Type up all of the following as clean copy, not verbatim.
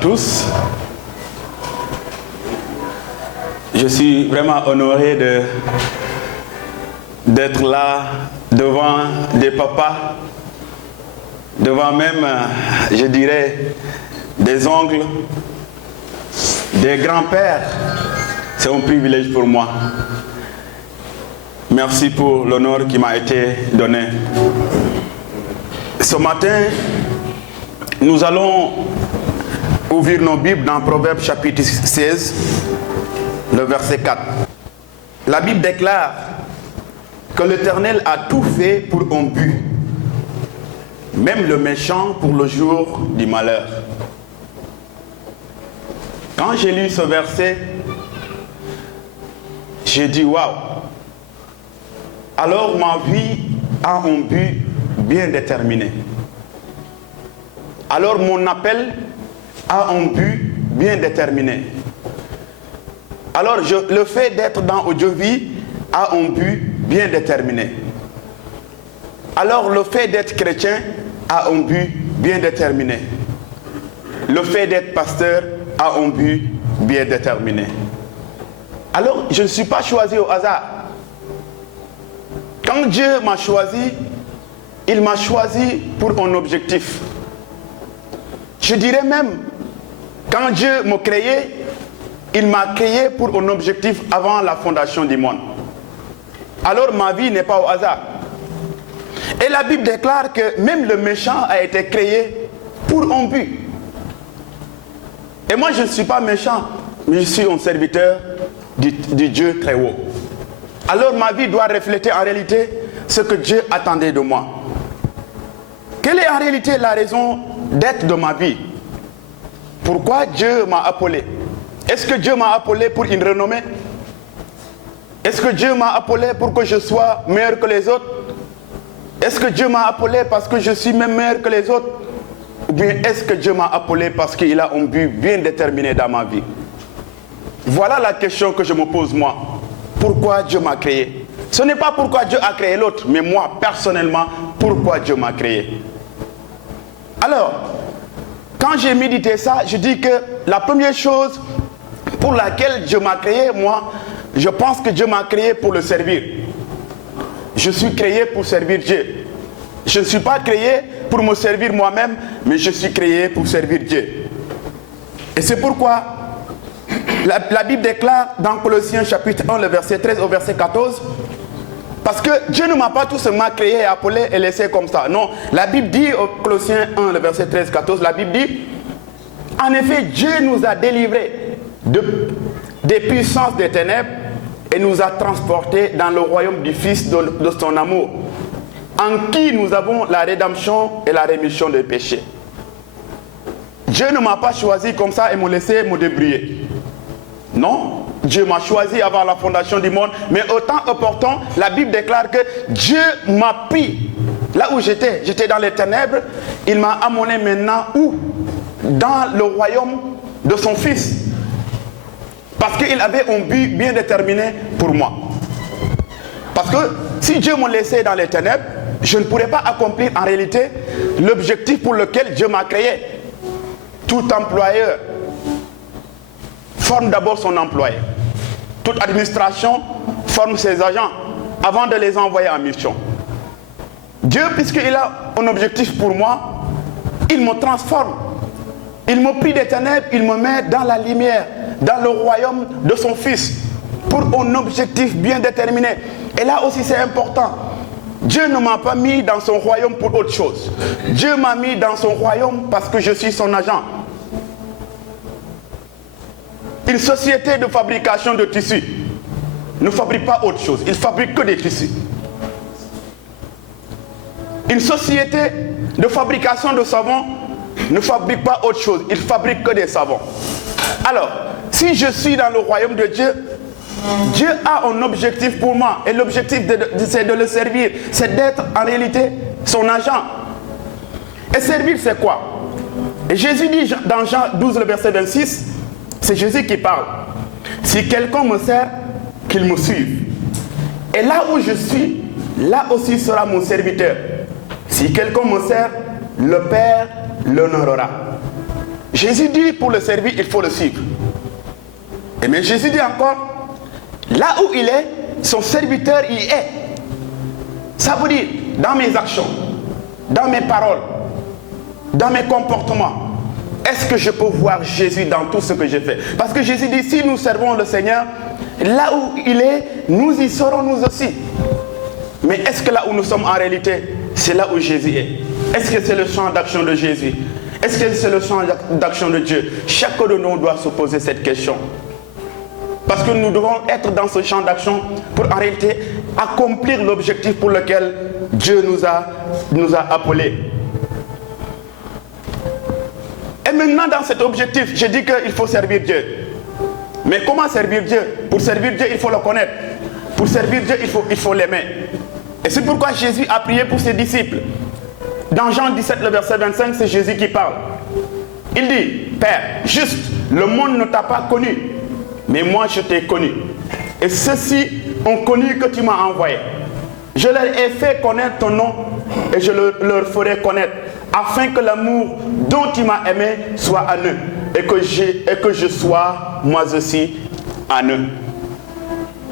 tous. Je suis vraiment honoré d'être là devant des papas, devant même, je dirais, des oncles, des grands-pères. C'est un privilège pour moi. Merci pour l'honneur qui m'a été donné. Ce matin, nous allons ouvrir nos Bibles dans Proverbes chapitre 16, le verset 4. La Bible déclare que l'Éternel a tout fait pour un but, même le méchant pour le jour du malheur. Quand j'ai lu ce verset, j'ai dit waouh! Alors ma vie a un but bien déterminé. Alors mon appel a un but bien déterminé. Alors le fait d'être dans Audiovie a un but bien déterminé. Alors le fait d'être chrétien a un but bien déterminé. Le fait d'être pasteur a un but bien déterminé. Alors je ne suis pas choisi au hasard. Quand Dieu m'a choisi, il m'a choisi pour un objectif. Je dirais même, quand Dieu m'a créé, il m'a créé pour un objectif avant la fondation du monde. Alors ma vie n'est pas au hasard. Et la Bible déclare que même le méchant a été créé pour un but. Et moi je ne suis pas méchant, mais je suis un serviteur du Dieu très haut. Alors ma vie doit refléter en réalité ce que Dieu attendait de moi. Quelle est en réalité la raison d'être de ma vie? Pourquoi Dieu m'a appelé? Est-ce que Dieu m'a appelé pour une renommée? Est-ce que Dieu m'a appelé pour que je sois meilleur que les autres? Est-ce que Dieu m'a appelé parce que je suis même meilleur que les autres? Ou bien est-ce que Dieu m'a appelé parce qu'il a un but bien déterminé dans ma vie? Voilà la question que je me pose moi. Pourquoi Dieu m'a créé? Ce n'est pas pourquoi Dieu a créé l'autre, mais moi, personnellement, pourquoi Dieu m'a créé? Alors, quand j'ai médité ça, je dis que la première chose pour laquelle Dieu m'a créé, moi, je pense que Dieu m'a créé pour le servir. Je suis créé pour servir Dieu. Je ne suis pas créé pour me servir moi-même, mais je suis créé pour servir Dieu. Et c'est pourquoi la Bible déclare dans Colossiens chapitre 1, le verset 13 au verset 14, parce que Dieu ne m'a pas tout seulement créé, appelé et laissé comme ça. Non, la Bible dit au Colossiens 1, le verset 13-14, la Bible dit, en effet, Dieu nous a délivrés des puissances des ténèbres et nous a transportés dans le royaume du Fils de son amour, en qui nous avons la rédemption et la rémission des péchés. Dieu ne m'a pas choisi comme ça et m'a laissé me débrouiller. Non, Dieu m'a choisi avant la fondation du monde, mais autant opportun, la Bible déclare que Dieu m'a pris là où j'étais dans les ténèbres, il m'a amené maintenant où? Dans le royaume de son Fils. Parce qu'il avait un but bien déterminé pour moi. Parce que si Dieu me laissait dans les ténèbres, je ne pourrais pas accomplir en réalité l'objectif pour lequel Dieu m'a créé. Tout employeur forme d'abord son employé. Toute administration forme ses agents avant de les envoyer en mission. Dieu, puisqu'il a un objectif pour moi, il me transforme. Il me prie des ténèbres, il me met dans la lumière, dans le royaume de son Fils, pour un objectif bien déterminé. Et là aussi c'est important. Dieu ne m'a pas mis dans son royaume pour autre chose. Dieu m'a mis dans son royaume parce que je suis son agent. Une société de fabrication de tissus ne fabrique pas autre chose, il fabrique que des tissus. Une société de fabrication de savon ne fabrique pas autre chose, il fabrique que des savons. Alors, si je suis dans le royaume de Dieu, Dieu a un objectif pour moi. Et l'objectif, c'est de le servir. C'est d'être en réalité son agent. Et servir, c'est quoi? Et Jésus dit dans Jean 12, le verset 26, c'est Jésus qui parle. Si quelqu'un me sert, qu'il me suive. Et là où je suis, là aussi sera mon serviteur. Si quelqu'un me sert, le Père l'honorera. Jésus dit pour le servir, il faut le suivre. Et mais Jésus dit encore, là où il est, son serviteur y est. Ça veut dire, dans mes actions, dans mes paroles, dans mes comportements, est-ce que je peux voir Jésus dans tout ce que je fais? Parce que Jésus dit, si nous servons le Seigneur, là où il est, nous y serons nous aussi. Mais est-ce que là où nous sommes en réalité, c'est là où Jésus est? Est-ce que c'est le champ d'action de Jésus? Est-ce que c'est le champ d'action de Dieu? Chacun de nous doit se poser cette question. Parce que nous devons être dans ce champ d'action pour en réalité accomplir l'objectif pour lequel Dieu nous a appelés. Et maintenant dans cet objectif, j'ai dit qu'il faut servir Dieu. Mais comment servir Dieu? Pour servir Dieu, il faut le connaître. Pour servir Dieu, il faut l'aimer. Et c'est pourquoi Jésus a prié pour ses disciples. Dans Jean 17, le verset 25, c'est Jésus qui parle. Il dit, Père, juste, le monde ne t'a pas connu, mais moi je t'ai connu. Et ceux-ci ont connu que tu m'as envoyé. Je leur ai fait connaître ton nom et je leur ferai connaître, afin que l'amour dont tu m'as aimé soit en eux et que je sois moi aussi en eux.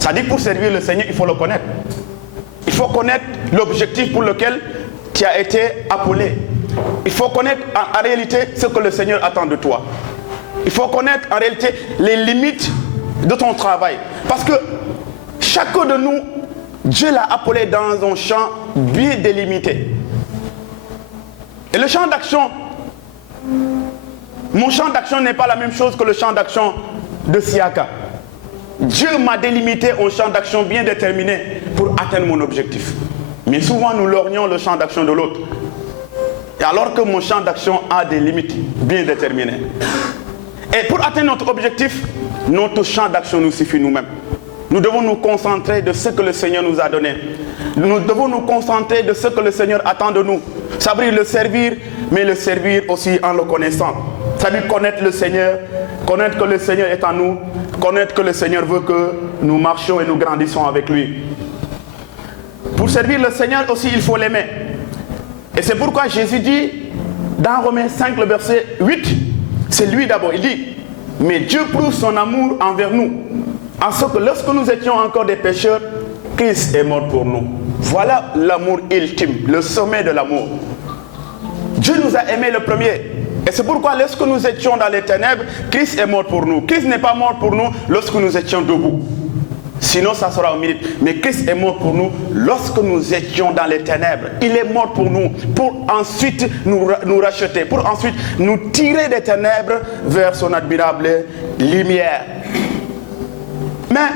Ça dit pour servir le Seigneur, il faut le connaître. Il faut connaître l'objectif pour lequel tu as été appelé. Il faut connaître en réalité ce que le Seigneur attend de toi. Il faut connaître en réalité les limites de ton travail. Parce que chacun de nous, Dieu l'a appelé dans un champ bien délimité. Et le champ d'action, mon champ d'action n'est pas la même chose que le champ d'action de Siaka. Dieu m'a délimité un champ d'action bien déterminé pour atteindre mon objectif. Mais souvent nous lorgnons le champ d'action de l'autre. Et alors que mon champ d'action a des limites bien déterminées. Et pour atteindre notre objectif, notre champ d'action nous suffit nous-mêmes. Nous devons nous concentrer de ce que le Seigneur nous a donné. Nous devons nous concentrer de ce que le Seigneur attend de nous. Ça veut dire le servir, mais le servir aussi en le connaissant. Ça veut dire connaître le Seigneur, connaître que le Seigneur est en nous, connaître que le Seigneur veut que nous marchions et nous grandissions avec lui. Pour servir le Seigneur aussi, il faut l'aimer. Et c'est pourquoi Jésus dit, dans Romains 5, le verset 8, c'est lui d'abord, il dit, mais Dieu prouve son amour envers nous, en ce que lorsque nous étions encore des pécheurs, Christ est mort pour nous. Voilà l'amour ultime, le sommet de l'amour. Dieu nous a aimés le premier. Et c'est pourquoi lorsque nous étions dans les ténèbres, Christ est mort pour nous. Christ n'est pas mort pour nous lorsque nous étions debout. Sinon, ça sera au milieu. Mais Christ est mort pour nous lorsque nous étions dans les ténèbres. Il est mort pour nous, pour ensuite nous racheter, pour ensuite nous tirer des ténèbres vers son admirable lumière. Mais,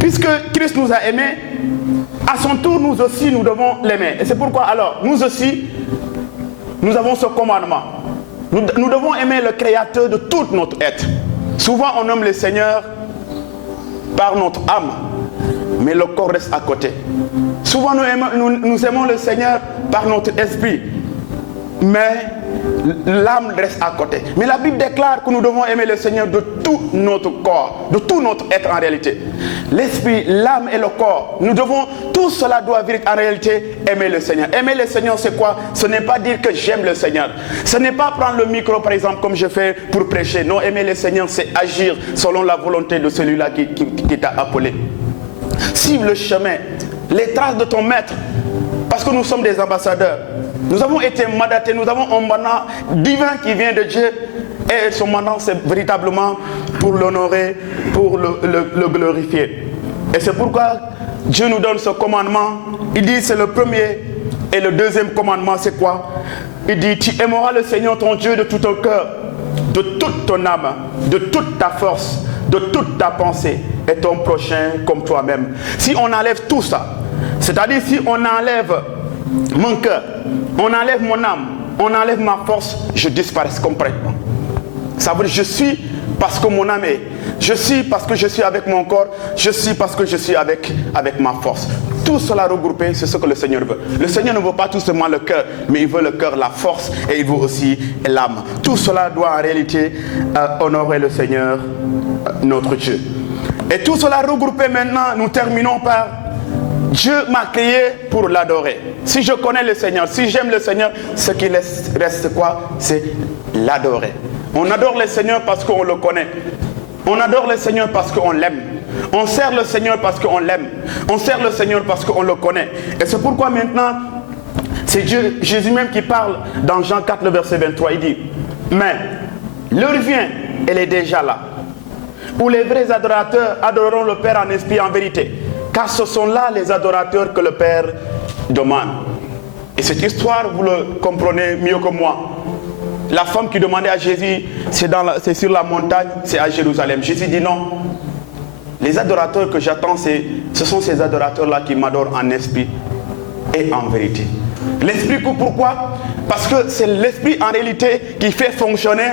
puisque Christ nous a aimés, à son tour, nous aussi, nous devons l'aimer. Et c'est pourquoi, alors, nous aussi, nous avons ce commandement. Nous devons aimer le Créateur de tout notre être. Souvent, on nomme le Seigneur par notre âme, mais le corps reste à côté. Souvent, nous aimons le Seigneur par notre esprit, mais l'âme reste à côté. Mais la Bible déclare que nous devons aimer le Seigneur de tout notre corps, de tout notre être en réalité. L'esprit, l'âme et le corps, tout cela doit en réalité aimer le Seigneur. Aimer le Seigneur, c'est quoi? Ce n'est pas dire que j'aime le Seigneur. Ce n'est pas prendre le micro, par exemple, comme je fais pour prêcher. Non, aimer le Seigneur, c'est agir selon la volonté de celui-là qui t'a appelé. Suive le chemin, les traces de ton maître, parce que nous sommes des ambassadeurs. Nous avons été mandatés, nous avons un mandat divin qui vient de Dieu. Et son mandat, c'est véritablement pour l'honorer, pour le glorifier. Et c'est pourquoi Dieu nous donne ce commandement. Il dit, c'est le premier. Et le deuxième commandement, c'est quoi? Il dit, tu aimeras le Seigneur ton Dieu de tout ton cœur, de toute ton âme, de toute ta force, de toute ta pensée, et ton prochain comme toi-même. Si on enlève tout ça, c'est-à-dire si on enlève mon cœur, on enlève mon âme, on enlève ma force, je disparais complètement. Ça veut dire je suis parce que mon âme est, je suis parce que je suis avec mon corps, je suis parce que je suis avec ma force. Tout cela regroupé, c'est ce que le Seigneur veut. Le Seigneur ne veut pas tout seulement le cœur, mais il veut le cœur, la force, et il veut aussi l'âme. Tout cela doit en réalité honorer le Seigneur, notre Dieu. Et tout cela regroupé maintenant, nous terminons par Dieu m'a créé pour l'adorer. Si je connais le Seigneur, si j'aime le Seigneur, ce qui reste quoi? C'est l'adorer. On adore le Seigneur parce qu'on le connaît. On adore le Seigneur parce qu'on l'aime. On sert le Seigneur parce qu'on l'aime. On sert le Seigneur parce qu'on le connaît. Et c'est pourquoi maintenant, c'est Jésus même qui parle dans Jean 4, le verset 23. Il dit, mais l'heure vient, elle est déjà là, où les vrais adorateurs adoreront le Père en esprit et en vérité. Car ce sont là les adorateurs que le Père demande. Et cette histoire, vous le comprenez mieux que moi. La femme qui demandait à Jésus, c'est sur la montagne, c'est à Jérusalem. Jésus dit non. Les adorateurs que j'attends, ce sont ces adorateurs-là qui m'adorent en esprit et en vérité. L'esprit, pourquoi? Parce que c'est l'esprit en réalité qui fait fonctionner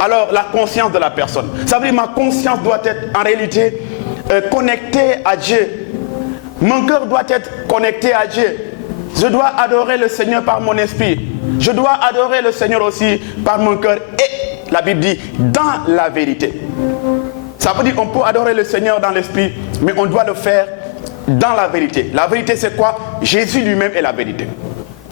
alors la conscience de la personne. Ça veut dire que ma conscience doit être en réalité connectée à Dieu. Mon cœur doit être connecté à Dieu. Je dois adorer le Seigneur par mon esprit. Je dois adorer le Seigneur aussi par mon cœur. Et la Bible dit, dans la vérité. Ça veut dire qu'on peut adorer le Seigneur dans l'esprit, mais on doit le faire dans la vérité. La vérité, c'est quoi? Jésus lui-même est la vérité.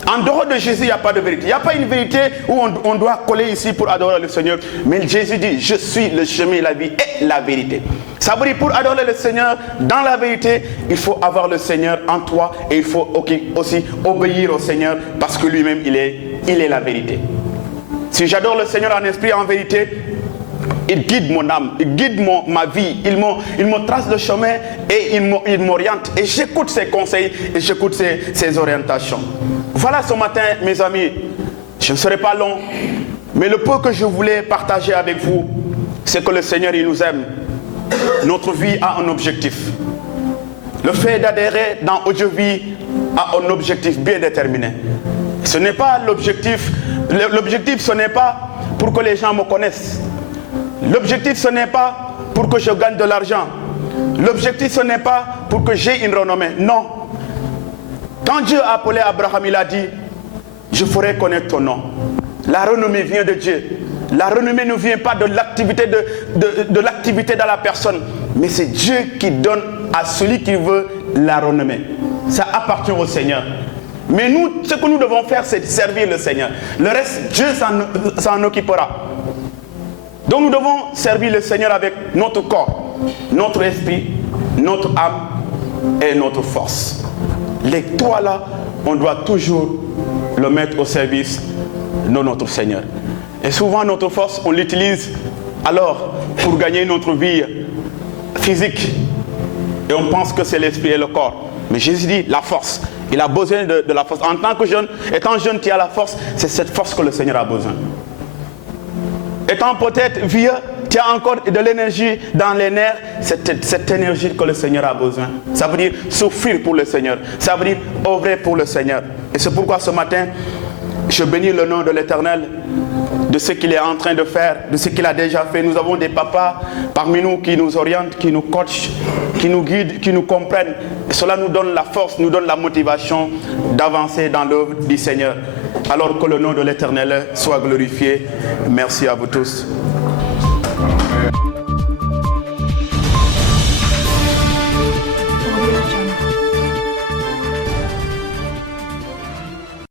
En dehors de Jésus, il n'y a pas de vérité. Il n'y a pas une vérité où on doit coller ici pour adorer le Seigneur. Mais Jésus dit, je suis le chemin, la vie et la vérité. Ça veut dire pour adorer le Seigneur dans la vérité, il faut avoir le Seigneur en toi et il faut aussi obéir au Seigneur parce que lui-même, il est la vérité. Si j'adore le Seigneur en esprit et en vérité, il guide mon âme, il guide ma vie, il me trace le chemin et il m'oriente. Et j'écoute ses conseils et j'écoute ses orientations. Voilà ce matin, mes amis, je ne serai pas long, mais le peu que je voulais partager avec vous, c'est que le Seigneur, il nous aime. Notre vie a un objectif. Le fait d'adhérer dans Audiovie a un objectif bien déterminé. Ce n'est pas l'objectif, ce n'est pas pour que les gens me connaissent. L'objectif, ce n'est pas pour que je gagne de l'argent. L'objectif, ce n'est pas pour que j'ai une renommée. Non. Quand Dieu a appelé Abraham, il a dit, je ferai connaître ton nom. La renommée vient de Dieu. La renommée ne vient pas de l'activité de l'activité dans la personne, mais c'est Dieu qui donne à celui qui veut la renommée. Ça appartient au Seigneur. Mais nous, ce que nous devons faire, c'est servir le Seigneur. Le reste, Dieu s'en occupera. Donc nous devons servir le Seigneur avec notre corps, notre esprit, notre âme et notre force. Les trois là, on doit toujours le mettre au service de notre Seigneur. Et souvent notre force, on l'utilise alors pour gagner notre vie physique. Et on pense que c'est l'esprit et le corps. Mais Jésus dit la force. Il a besoin de la force. En tant que jeune, étant jeune qui a la force, c'est cette force que le Seigneur a besoin. Étant peut-être vieux, tu as encore de l'énergie dans les nerfs, cette énergie que le Seigneur a besoin. Ça veut dire souffrir pour le Seigneur. Ça veut dire œuvrer pour le Seigneur. Et c'est pourquoi ce matin, je bénis le nom de l'Éternel, de ce qu'il est en train de faire, de ce qu'il a déjà fait. Nous avons des papas parmi nous qui nous orientent, qui nous coachent, qui nous guident, qui nous comprennent. Et cela nous donne la force, nous donne la motivation d'avancer dans l'œuvre du Seigneur. Alors que le nom de l'Éternel soit glorifié. Merci à vous tous.